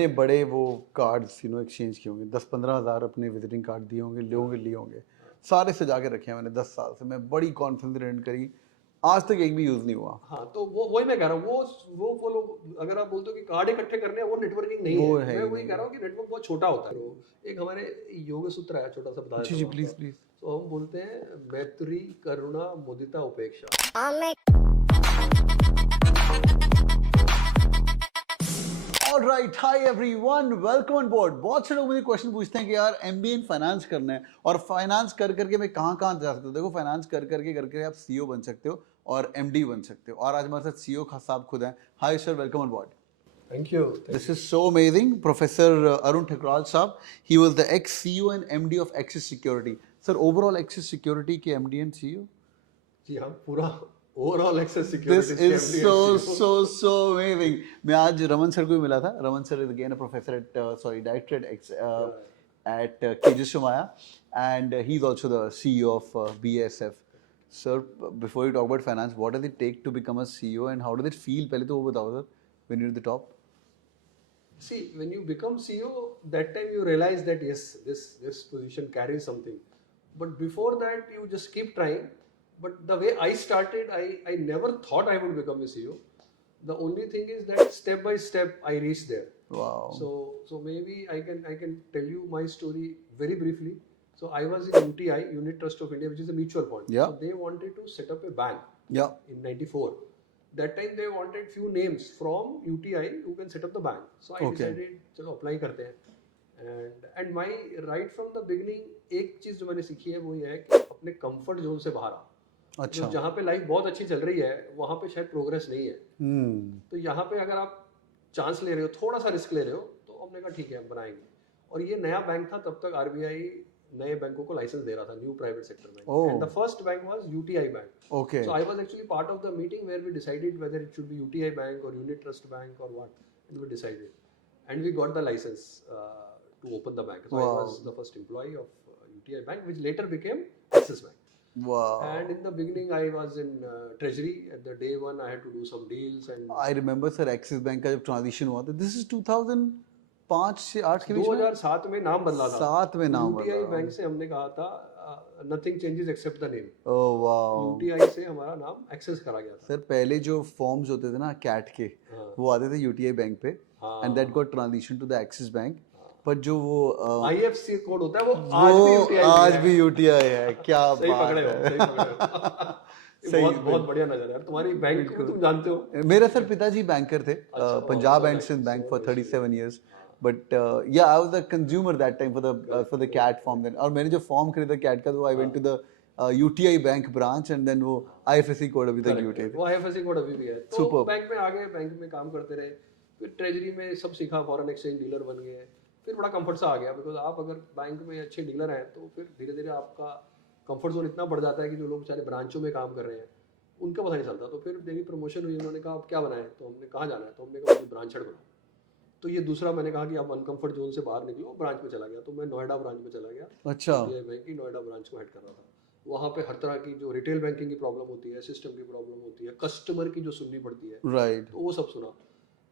मैंने बड़े वो कार्ड्स एक्सचेंज किए होंगे, 10-15 हज़ार अपने विजिटिंग कार्ड दिए होंगे, लिए होंगे, सारे सजा के रखे हैं मैंने 10 साल से। मैं बड़ी कॉन्फिडेंस रेंट करी, आज तक एक भी यूज नहीं हुआ। हाँ, तो वही मैं कह रहा हूँ, वो लोग अगर आप बोलते हो कि कार्ड इकट्ठे करने हैं, वो नेटवर्किंग नहीं वो है। है मैं ही वही नहीं। कह रहा हूँ कि नेटवर्क बहुत छोटा होता है। तो एक हमारे योग सूत्र है, छोटा सा बता जी देता जी हूँ प्लीज आपको। प्लीज। तो हम बोलते हैं मैत्री, करुणा, मुदिता, उपेक्षा। Alright, hi everyone, welcome on board. बहुत से लोग मुझे क्वेश्चन पूछते हैं कि यार एमबीए इन फाइनेंस करना है और फाइनेंस कर करके मैं कहाँ कहाँ जा सकता हूँ। देखो, फाइनेंस कर करके आप सीईओ बन सकते हो और एमडी बन सकते हो। और आज हमारे साथ सीईओ साहब खुद हैं। Hi sir, welcome on board. Thank you. This is so amazing. Professor Arun Thakral Saab, he was the ex-CEO and MD of Axis Security. Sir, overall Axis Security के MD and CEO? जी हाँ, पूरा overall access This securities के is MD so and so so amazing. मैं आज Raman sir को भी मिला था। Raman sir is again a professor at director at KG Maya, and he's also the CEO of BASF. Sir, before you talk about finance, what does it take to become a CEO and how does it feel? पहले तो वो बताओ sir, when you're at the top. See, when you become CEO, that time you realize that yes, this position carries something. But before that, you just keep trying. But the way I started, I never thought I would become a CEO. The only thing is that step by step I reached there. Wow. So maybe I can tell you my story very briefly. So I was in UTI, Unit Trust of India, which is a mutual fund. Yeah. So they wanted to set up a bank. Yeah. In '94. That time they wanted few names from UTI who can set up the bank. So I decided चलो apply करते हैं. And my right from the beginning एक चीज जो मैंने सीखी है वो ये है कि अपने comfort zone से बाहर आ. अच्छा. तो जहाँ पे लाइफ बहुत अच्छी चल रही है वहाँ पे शायद प्रोग्रेस नहीं है. तो यहाँ पे अगर आप चांस ले रहे हो, थोड़ा सा रिस्क ले रहे हो, तो हमने कहा ठीक है, हम बनाएंगे. और ये नया बैंक था, तब तक आरबीआई नए बैंकों को लाइसेंस दे रहा था, new private sector bank. And the first bank was UTI bank. Okay. So I was actually part of the meeting where we decided whether it should be UTI Bank or Unit Trust Bank or what, and we decided, and we got the license to open the bank. So I was the first employee of UTI Bank, which later became Axis Bank. Wow. And in the beginning, I was in treasury. At the day one, I had to do some deals. And I remember sir, Axis Bank का जब transition हुआ था, this is 2005 से 8 के बीच में. 2007 में नाम बदला था. 7 में नाम बदला. UTI बैंक से हमने कहा था nothing changes except the name. Oh wow. UTI से हमारा नाम एक्सेस करा गया था. सर पहले जो फॉर्म्स होते थे ना कैट के, वो आते थे यूटीआई बैंक पे, and that got transition to the Axis bank. पर जो वो IFSC कोड होता है वो आज भी यूटीआई है. क्या सही बात पकड़े हो, है. सही पकड़े हो. बहुत बढ़िया नजर है तुम्हारी. बैंक को तुम जानते हो. मेरे सर पिताजी बैंकर थे, Punjab and Sind bank for 37 years. But yeah, I was a consumer that time for the CAT form then. और मैंने जो फॉर्म खरीदा CAT का, तो I went to the UTI bank branch and then वो IFSC कोड अभी तक यूटीआई. वो IFSC कोड अभी भी है. तो बैंक में आ गए, बैंक में काम करते रहे, फिर ट्रेजरी में सब सीखा, फॉरेन एक्सचेंज डीलर बन गए. फिर बड़ा कंफर्ट सा आ गया, बिकॉज आप अगर बैंक में अच्छे डीलर हैं तो फिर धीरे धीरे आपका कंफर्ट जोन इतना बढ़ जाता है कि जो लोग बेचारे ब्रांचों में काम कर रहे हैं उनका पता नहीं चलता. तो फिर मेरी प्रमोशन हुई, उन्होंने कहा आप क्या बनाए, तो हमने कहाँ जाना है, तो हमने कहा ब्रांच हेड बनाओ. तो ये दूसरा मैंने कहा कि आप अनकंफर्ट जोन से बाहर निकलो, ब्रांच में चला गया. तो मैं नोएडा ब्रांच में चला गया. अच्छा. ये बैंक की नोएडा ब्रांच को हेड कर रहा था. वहाँ पे हर तरह की जो रिटेल बैंकिंग की प्रॉब्लम होती है, सिस्टम की प्रॉब्लम होती है, कस्टमर की जो सुननी पड़ती है, राइट, तो वो सब सुना.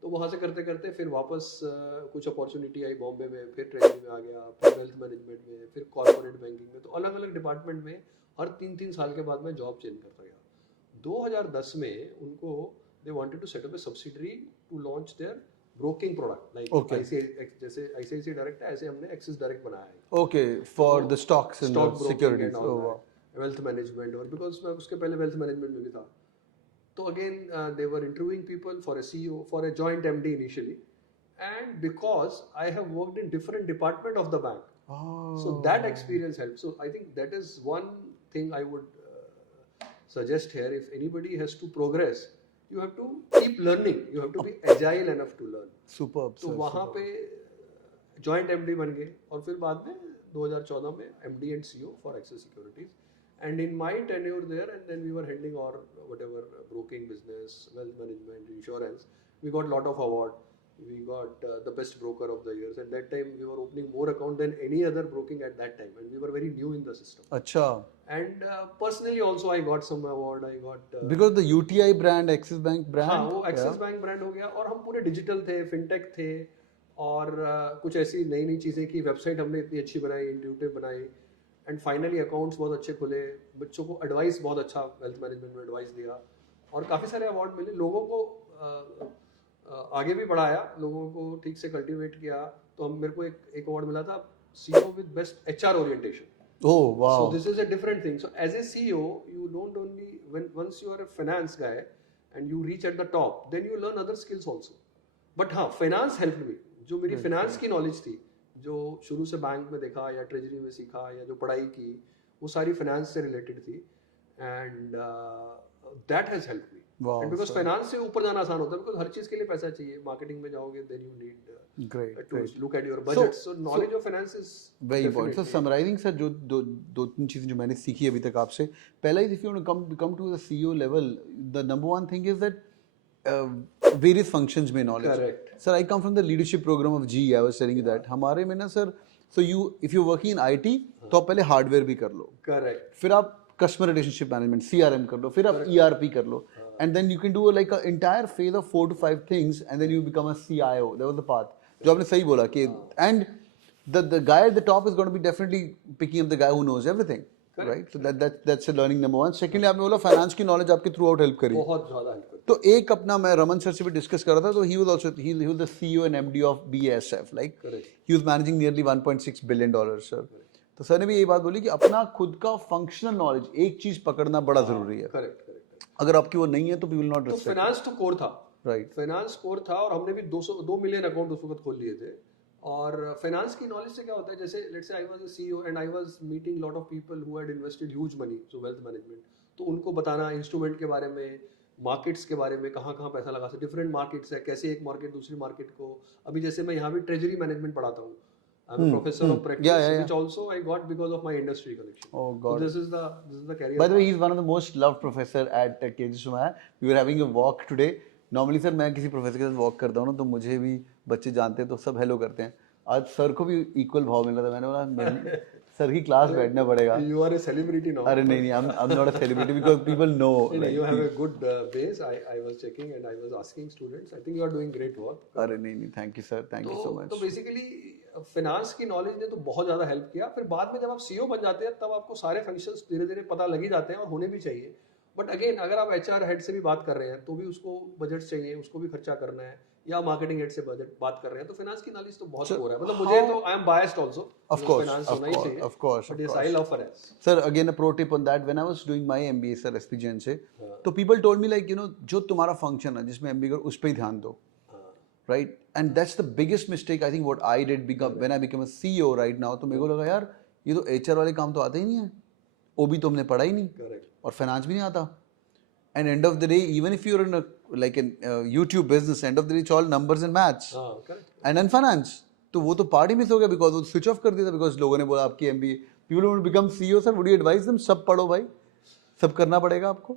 तो वहाँ से करते करते फिर वापस कुछ अपॉर्चुनिटी आई बॉम्बे में, फिर ट्रेजरी में आ गया, फिर वेल्थ मैनेजमेंट में, फिर कॉर्पोरेट बैंकिंग में. तो अलग अलग डिपार्टमेंट में हर 3-3 साल के बाद मैं जॉब चेंज करता गया. 2010 में उनको they wanted to set up a subsidiary to launch their broking product, like जैसे ICICI डायरेक्ट है, ऐसे हमने एक्सिस डायरेक्ट बनाया है. Okay, for the stocks and securities. Wealth management. और बिकॉज मैं उसके पहले वेल्थ मैनेजमेंट में भी था. तो again they were interviewing people for a CEO, for a joint MD initially. And because I have worked in different department of the bank, so that experience helped. So I think that is one thing I would suggest here. If anybody has to progress, you have to keep learning, you have to be agile enough to learn. Superb. तो वहाँ पे joint MD बन गए और फिर बाद में 2014 में MD and CEO for Axis Securities. And in my tenure there, and then we were handling our whatever broking business, wealth management, insurance. We got lot of award. We got the best broker of the years, and that time we were opening more account than any other broking at that time, and we were very new in the system. अच्छा. And personally also I got some award. I got because the UTI brand, Axis Bank brand. हाँ, वो Axis Bank brand हो गया. और हम पूरे digital थे, fintech थे, और कुछ ऐसी नई नई चीज़ें की वेबसाइट हमने इतनी अच्छी बनाई, इंट्यूटिव बनाई, एंड फाइनली अकाउंट्स बहुत अच्छे खुले, बच्चों को एडवाइस बहुत अच्छा वेल्थ मैनेजमेंट में एडवाइस दिया, और काफ़ी सारे अवार्ड मिले, लोगों को आगे भी बढ़ाया, लोगों को ठीक से कल्टीवेट किया। तो हम मेरे को एक अवार्ड मिला था CEO with best HR orientation. Oh wow. So this is a different thing. So as a CEO, you don't only once you are a finance guy and you reach at the top, then you learn other skills also. But हाँ, finance helped me. जो मेरी finance की knowledge थी, जो शुरू से bank में देखा या ट्रेजरी में सीखा या जो पढ़ाई की, वो सारी finance से related थी, and that has helped me. Wow, and because sir. finance से ऊपर जाना आसान होता है, because हर चीज के लिए पैसा चाहिए. मार्केटिंग में जाओगे, then you need Great, to great. look at your budget. So knowledge of finance is very important. So definitely- summarizing sir, जो दो तीन चीजें जो मैंने सीखी अभी तक आपसे, पहला is if you want to come to the CEO level, the number one thing is that various functions में knowledge. Correct. Sir, I come from the leadership program of GE. I was telling you that. हमारे में ना sir, so you if you're working in IT, तो आप पहले hardware भी कर लो, Correct. फिर आप कस्टमर रिलेशनशिप मैनेजमेंट CRM कर लो, फिर आप ERP कर लो, and then you can do like an entire phase of 4 to 5 things, and then you become a CIO. That was the path. जो आपने सही बोला कि and the guy at the top is going to be definitely picking up the guy who knows everything, right? So that's a learning number one. Secondly, आपने बोला finance की knowledge आपके through out help करी. बहुत ज्यादा help करती तो एक अपना मैं रमन सर से भी डिस्कस कर रहा था, तो he was also he was the CEO and MD of BASF, like Correct. he was managing nearly 1.6 billion dollars, sir. तो सर ने भी यही बात बोली कि अपना खुद का फंक्शनल नॉलेज एक चीज पकड़ना बड़ा जरूरी है. Correct correct. अगर आपकी वो नहीं है तो वी विल नॉट तो रिस्पेक्ट. फाइनेंस तो कोर था, राइट. फाइनेंस कोर था, और हमने भी 2 मिलियन अकाउंट उस वक्त खोल लिए थे. और फाइनेंस की नॉलेज से क्या होता है, जैसे let's say I was a CEO and I was meeting lot of people who had invested huge money so wealth management, तो उनको बताना इंस्ट्रूमेंट के बारे में, मार्केट्स के बारे में, कहाँ कहाँ पैसा लगा सकते, डिफरेंट मार्केट्स है, कैसे एक मार्केट दूसरी मार्केट को. अभी जैसे मैं यहाँ भी ट्रेजरी मैनेजमेंट पढ़ाता हूँ. I'm a professor of practice, Yeah. which also I got because of my industry connection. Oh God. So this is the career. By the way, he's one of the most loved professor at KG Shumaya. We were having a walk today. Normally sir मैं किसी professor के साथ walk करता हूँ ना, तो मुझे भी बच्चे जानते हैं तो सब हेलो करते हैं. आज सर को भी इक्वल भाव मिल रहा था. मैंने बोला सर की क्लास बैठना पड़ेगा. You are a celebrity now. अरे नहीं, I'm not a celebrity because people know. No, you have a good base. I was checking and I was asking students. I think you are doing great work. अरे नहीं, thank you sir, thank you so much. तो basically finance की knowledge ने तो बहुत ज़्यादा help किया. फिर बाद में जब आप CEO बन जाते हैं, तब आपको सारे फंक्शंस धीरे धीरे पता लग ही जाते हैं, और होने भी चाहिए. बट अगेन, अगर आप HR हेड से भी बात कर रहे हैं, तो भी उसको बजट चाहिए, उसको भी खर्चा करना है, या मार्केटिंग हेड से बजट बात कर रहे हैं, तो फाइनेंस की नॉलेज तो बहुत हो रहा है. मतलब मुझे तो I am biased also. Of course. But yes, I love finance. Sir, again a pro tip on that. When I was doing my MBA sir SP Jain से, तो people told me like जो तुम्हारा function है जिसमें MBA कर, उस पे ही ध्यान दो. Right? And that's the biggest mistake I think what I did when I became a CEO right now. तो मेरे को लगा यार ये तो HR वाले काम तो आते ही नहीं है, OB तो हमने पढ़ा ही नहीं, और फाइनेंस भी नहीं आता. And end of the day, even if you're in a YouTube business, end of the day it's all numbers and maths. And then finance. तो वो तो पार्ट ही मिस हो गया, बिकॉज वो स्विच ऑफ कर दिया था, बिकॉज लोगों ने बोला आपकी MBA, people will become CEO. Sir would you advice them सब पढ़ो भाई, सब करना पड़ेगा आपको.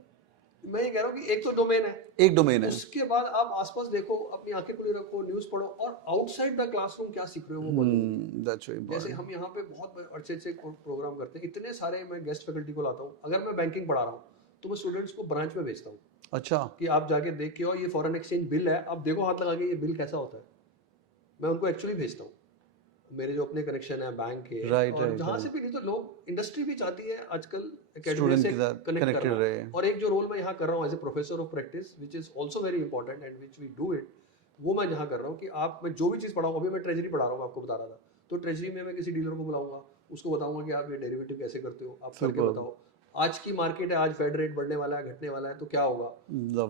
मैं ये कह रहा हूँ कि एक तो डोमेन है, एक डोमेन है, उसके बाद आप आसपास देखो, अपनी आंखें खुली रखो, न्यूज़ पढ़ो, और आउटसाइड द क्लासरूम क्या सीख रहे हो वो बोलो. That's very important. जैसे हम यहाँ पे बहुत अच्छे प्रोग्राम करते हैं, इतने सारे मैं गेस्ट फैकल्टी को लाता हूँ. अगर मैं बैंकिंग पढ़ा रहा हूँ तो मैं स्टूडेंट्स को ब्रांच में भेजता हूँ. अच्छा, कि आप जाके देख के, और ये फॉरेन एक्सचेंज बिल है, आप देखो हाथ लगा के ये बिल कैसा होता है. मैं उनको एक्चुअली भेजता हूँ. मेरे जो अपने कनेक्शन है बैंक के, और जहाँ से भी, नहीं तो लोग, इंडस्ट्री भी चाहती है आजकल एकेडमी से कनेक्ट करना. और एक जो रोल मैं यहाँ कर रहा हूँ as a professor of practice, which is also very important and which we do it, वो मैं यहाँ कर रहा हूँ कि मैं जो भी चीज़ पढ़ाऊँ, अभी मैं ट्रेजरी पढ़ा रहा हूँ, आपको बता रहा था, तो ट्रेजरी में मैं किसी डीलर को बुलाऊंगा, उसको बताऊंगा कि आप ये डेरिवेटिव कैसे करते हो, आप करके बताओ. आज की मार्केट है, आज फेड रेट बढ़ने वाला है, घटने वाला है, तो क्या होगा.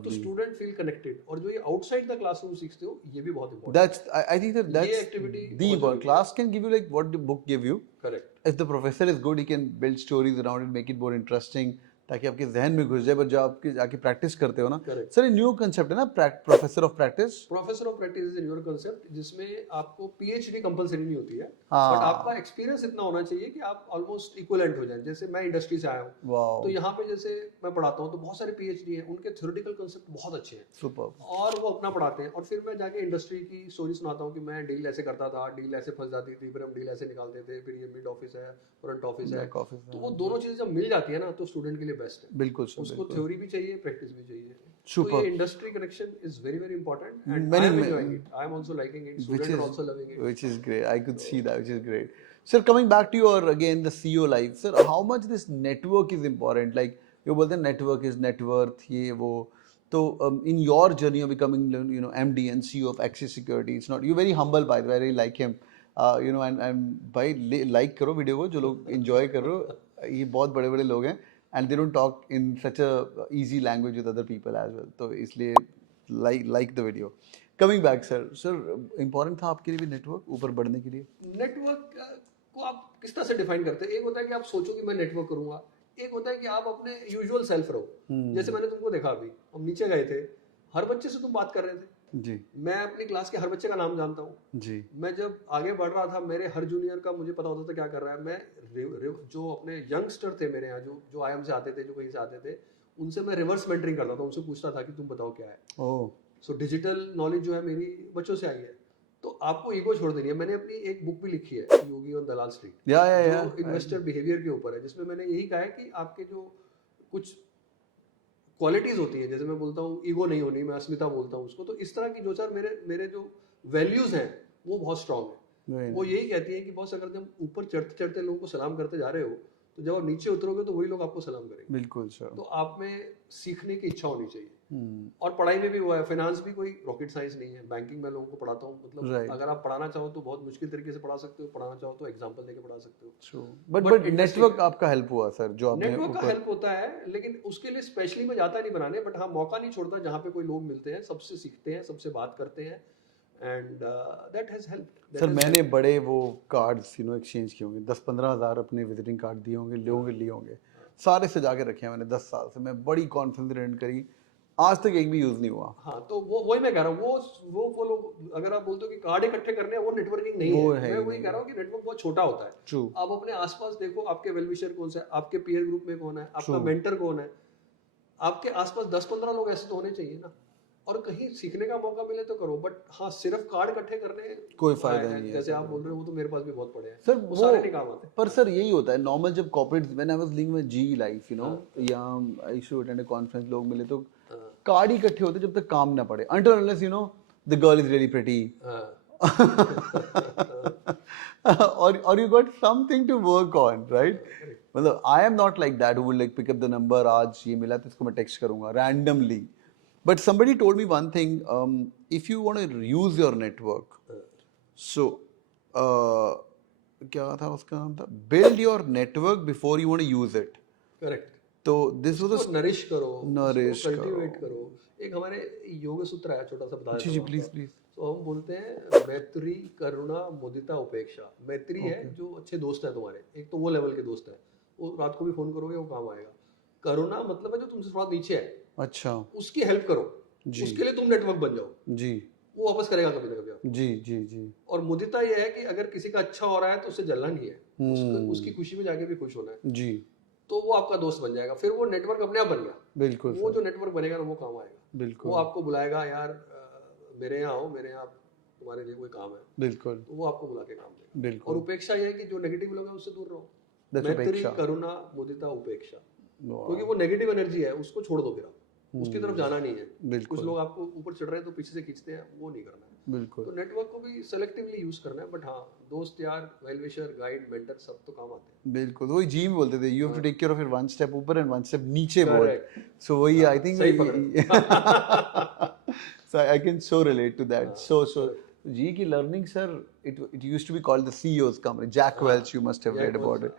तो स्टूडेंट फील कनेक्टेड. और जो ये आउटसाइड द क्लासरूम सीखते हो, ये भी बहुत important. That's I think that's ये activity the class can give you like what the book give you. Correct. If the professor is good, he can build stories around it, make it more interesting, ताकि आपके जहन में घुस जाए. पर जब आपके जाके प्रैक्टिस करते हो ना, सर ये न्यू कंसेप्ट है ना, professor of practice. Professor of practice is a new concept, जिसमें आपको PhD कंपलसरी नहीं होती है, बट आपका एक्सपीरियंस इतना होना चाहिए कि आप ऑलमोस्ट इक्विवेलेंट हो जाएं. जैसे मैं इंडस्ट्री से आया हूँ, तो यहाँ पे जैसे मैं पढ़ाता हूँ, तो बहुत सारे PhD हैं, उनके थ्योरेटिकल कंसेप्ट बहुत अच्छे हैं, सुपर, और वो अपना पढ़ाते हैं. और फिर मैं जाके इंडस्ट्री की स्टोरी सुनाता हूँ कि मैं डील ऐसे करता था, डील ऐसे फंस जाती थी, फिर हम डील ऐसे निकालते थे, फिर ये मिड ऑफिस है, फ्रंट ऑफिस है. तो वो दोनों चीजें जब मिल जाती है ना, तो स्टूडेंट के लिए बेस्ट है। बिल्कुल सर, उसको थ्योरी भी चाहिए, प्रैक्टिस भी चाहिए। Superb. तो ये industry connection is very very important and Many- I am enjoying it, I am also liking it, students are also loving it. which is great. I could see that, which is great. Sir, coming back to your again the CEO life, sir, how much this network is important? Like you बोलते हैं network is net worth, ये वो. So in your journey of becoming MD and CEO of Axis Security, it's not, you're very humble by the way. I really like him. And भाई like करो video को, जो लोग enjoy करो, ये बहुत बड़े बड़े लोग हैं and they don't talk in such a easy language with other people as well. तो इसलिए like the video. Coming back, sir, important था आपके लिए भी नेटवर्क ऊपर बढ़ने के लिए? नेटवर्क को आप किस तरह से डिफाइन करते हैं? एक होता है कि आप सोचो कि मैं नेटवर्क करूंगा, एक होता है कि आप अपने यूजुअल सेल्फ रहो। जैसे मैंने तुमको देखा, अभी हम नीचे गए थे, हर बच्चे से तुम बात कर रहे थे जी मैं अपनी क्लास के हर बच्चे का नाम जानता हूँ जी मैं जब आगे बढ़ रहा था, मेरे हर जूनियर का मुझे पता होता था क्या कर रहा है। मैं जो अपने यंगस्टर थे मेरे यहाँ, जो आईएम से आते थे, जो कहीं से आते थे, उनसे मैं रिवर्स मेंटरिंग करता था, उनसे पूछता था कि तुम बताओ क्या है। ओह सो डिजिटल नॉलेज जो है मेरी बच्चों से आई है। तो आपको ईगो छोड़ देनी है। मैंने अपनी एक बुक भी लिखी है, योगी ऑन दलाल स्ट्रीट, जो इन्वेस्टर बिहेवियर के ऊपर है, जिसमें मैंने यही कहा है कि आपके जो कुछ क्वालिटीज होती है, जैसे मैं बोलता हूँ ईगो नहीं होनी, मैं अस्मिता बोलता हूँ उसको, तो इस तरह की जो चार मेरे जो वैल्यूज हैं वो बहुत स्ट्रांग है। वो यही कहती है कि बॉस, अगर जब ऊपर चढ़ते चढ़ते लोगों को सलाम करते जा रहे हो, तो जब आप नीचे उतरोगे तो वही लोग आपको सलाम करेंगे। बिल्कुल सर। तो आप में सीखने की इच्छा होनी चाहिए। और पढ़ाई में भी वो है, फाइनेंस भी कोई रॉकेट साइंस नहीं है। बैंकिंग में लोगों को पढ़ाता हूँ, मतलब अगर आप पढ़ाना चाहो तो बहुत मुश्किल तरीके से पढ़ा सकते हो, पढ़ाना चाहो तो एग्जांपल देके पढ़ा सकते हो। बट नेटवर्क आपका हेल्प हुआ सर, जो आपने नेटवर्क का हेल्प होता है, लेकिन उसके लिए स्पेशली मैं जाता नहीं बनाने, बट हाँ मौका नहीं छोड़ता। जहाँ पे कोई लोग मिलते हैं, सबसे सीखते हैं, सबसे बात करते हैं, and that has helped. Sir मैंने बड़े वो कार्ड्स एक्सचेंज किए होंगे, 10-15 हज़ार अपने विजिटिंग कार्ड दिए होंगे, लिए होंगे, सारे सजा के रखे हैं मैंने 10 साल से। मैं बड़ी कॉन्फिडेंस रेंट करी, आज तक एक भी यूज नहीं हुआ। हाँ, तो वही मैं कह रहा हूँ, वो लोग अगर आप बोलते हो कि कार्ड इकट्ठे करने हैं, वो नेटवर्किंग नहीं है। मैं वही कह रहा हूँ कि नेटवर्क बहुत छोटा होता है। True. आप अपने आसपास देखो, आपके वेलविशर कौन सा है, आपके पीयर ग्रुप में कौन है, आपका मेंटर कौन है, आपके आसपास 10-15 लोग ऐसे तो होने चाहिए ना। और कहीं सीखने का मौका मिले तो करो, बट हाँ सिर्फ कार्ड इकट्ठे करने कोई फायदा नहीं है। जैसे आप बोल रहे हो, वो तो मेरे पास भी बहुत पड़े हैं सर, वो सारे नहीं काम आते। पर सर यही होता है नॉर्मल, जब corporate, when I was living with GE life या I used to attend a conference, लोग मिले तो कार्ड ही इकट्ठे होते जब तक काम ना पड़े, until unless the girl is really pretty or you got something to work on, right? मतलब I am not like that who will like pick up the number, आज ये मिला तो इसको मैं text करूँगा randomly. But somebody told me one thing, if you want to use your network, so क्या था उसका नाम था, build your network before you want to use it. Correct. तो दिस वाज नरिश करो, कल्टीवेट करो। एक हमारे योग सूत्र है, छोटा सा बता देता हूँ। जी प्लीज। तो हम बोलते हैं मैत्री, करुणा, मुदिता, उपेक्षा। मैत्री है जो अच्छे दोस्त हैं तुम्हारे, एक तो वो लेवल के दोस्त हैं, वो रात को भी फोन करोगे वो काम आएगा। करुणा मतलब है जो तुमसे थोड़ा नीचे है, अच्छा, उसकी हेल्प करो, उसके लिए तुम नेटवर्क बन जाओ जी, वो वापस करेगा कभी ना कभी आपको। जी। और मुदिता ये है कि अगर किसी का अच्छा हो रहा है तो उससे जलना नहीं है, उसकी खुशी में जाके भी खुश होना है जी, तो वो आपका दोस्त बन जाएगा। फिर वो नेटवर्क अपने आप बन गया। बिल्कुल, वो जो नेटवर्क बनेगा ना वो काम आएगा। बिल्कुल, वो आपको बुलाएगा, यार मेरे यहाँ आओ, मेरे यहाँ तुम्हारे लिए कोई काम है। बिल्कुल, तो वो आपको बुला के काम देगा। बिल्कुल। और उपेक्षा ये है कि जो नेगेटिव लोग हैं उससे दूर रहो। मैत्री, करुणा, मुदिता, उपेक्षा, क्योंकि वो नेगेटिव एनर्जी है, उसको छोड़ दो, फिर आप उसकी तरफ जाना नहीं है। कुछ लोग आपको ऊपर चढ़ रहे हैं तो पीछे से खींचते हैं, वो नहीं करना है। बिल्कुल, तो नेटवर्क को भी सेलेक्टिवली यूज करना है, बट हाँ दोस्त यार, वेल विशर, गाइड, मेंटर सब तो काम आते हैं। बिल्कुल, वही जी में बोलते थे, you have to take care of your one step ऊपर एंड वन स्टेप नीचे बहुत। सो वही I think so I can so relate to that. So GE की learning sir, it used to be called the CEO's company, Jack Welch, you must have read about it.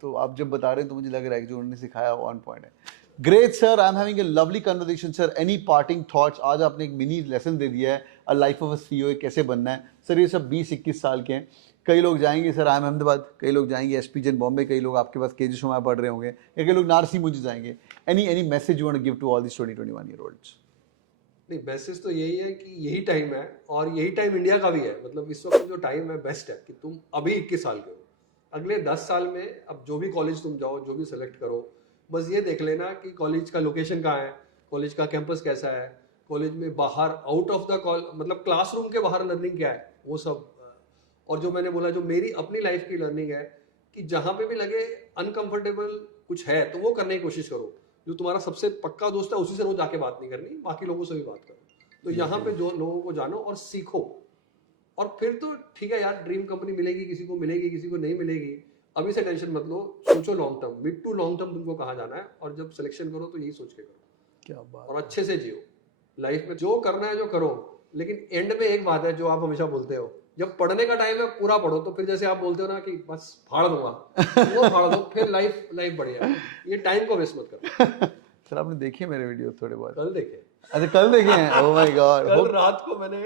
तो आप जब बता रहे हैं तो मुझे लग रहा है कि जो उन्होंने सिखाया ऑन पॉइंट है। Great sir, I am having a lovely conversation sir. Any parting thoughts? आज आपने एक मिनी लेसन दे दिया है, a life of a CEO कैसे बनना है। सर ये सब 20-21 साल के हैं, कई लोग जाएंगे सर IIM अहमदाबाद, कई लोग जाएंगे SP जैन बॉम्बे, कई लोग आपके पास KG शोमा पढ़ रहे होंगे, या कई लोग नारसी मुझे जाएंगे। Any message you want to give to all this 20-21 year olds? नहीं, मैसेज तो यही है कि यही टाइम है, और यही टाइम इंडिया का भी है। मतलब इस वक्त जो टाइम है बेस्ट है कि तुम अभी 21 साल के हो, अगले 10 साल में अब जो भी कॉलेज तुम जाओ, जो भी सिलेक्ट करो, बस ये देख लेना कि कॉलेज का लोकेशन कहाँ है, कॉलेज का कैंपस कैसा है, कॉलेज में बाहर आउट ऑफ द मतलब क्लासरूम के बाहर लर्निंग क्या है, वो सब। और जो मैंने बोला, जो मेरी अपनी लाइफ की लर्निंग है, कि जहाँ पे भी लगे अनकंफर्टेबल कुछ है तो वो करने की कोशिश करो। जो तुम्हारा सबसे पक्का दोस्त है उसी से रोज जाके बात नहीं करनी, बाकी लोगों से भी बात करो। तो यहाँ पे जो लोगों को जानो और सीखो, और फिर तो ठीक है यार, ड्रीम कंपनी मिलेगी, किसी को मिलेगी, किसी को नहीं मिलेगी, अभी से टेंशन मत लो, सोचो long term, mid to long term तुमको कहाँ जाना है, और जब सिलेक्शन करो तो यही सोच के करो। क्या बात। और अच्छे से जियो लाइफ में, जो करना है जो करो, लेकिन एंड में एक बात है जो आप हमेशा बोलते हो, जब पढ़ने का टाइम है पूरा पढ़ो। तो फिर जैसे आप बोलते हो ना कि बस फाड़ दूंगा, वो फाड़ दो, फिर लाइफ बढ़िया। ये टाइम को वेस्ट मत करो। सर आपने देखे मेरे वीडियो थोड़े बहुत? कल देखे। अच्छा कल देखे हैं? Oh my God. कल रात को मैंने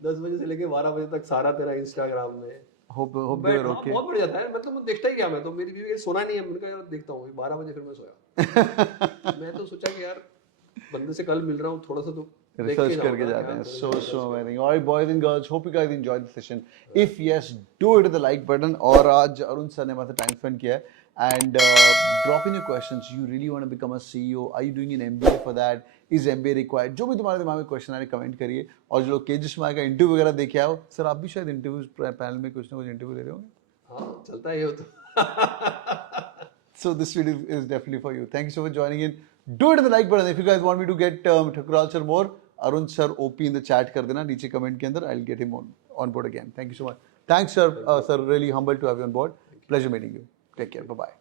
10 बजे से लेके 12 बजे तक सारा तेरा इंस्टाग्राम में होप दे वर ओके। बहुत बढ़िया था, मतलब मैं देखता ही क्या, मैं तो, मेरी बीवी सोना नहीं है, मैंने कहा यार देखता हूँ, 12 बजे फिर मैं सोया। मैं तो सोचा कि यार बंदे से कल मिल रहा हूँ, थोड़ा सा तो रिसर्च करके जाते हैं। So amazing. Alright boys and girls, hope you guys enjoyed the session. If yes, do hit the like button. और आज अरुण सर ने हमारे साथ टाइम स्पेंड किया है, and drop in your questions. You really want to become a CEO? Are you doing an MBA for that? Is MBA required? जो भी तुम्हारे दिमाग में क्वेश्चन आ रहे कमेंट करिए। और जो लोग केजिस में का इंटरव्यू वगैरह देखे आओ, सर आप भी शायद इंटरव्यू पैनल में कुछ ना कुछ इंटरव्यू ले रहे होंगे। हाँ चलता है ये तो। So this video is definitely for you. Thank you so much for joining in. Do it in the like button. If you guys want me to get Thakural sir more, Arun sir OP in the chat कर देना नीचे comment के अंदर. I'll get him on board again. Thank you so much. Thanks sir. Sir, really humbled to have you on board. Pleasure meeting you. Take care. Bye bye.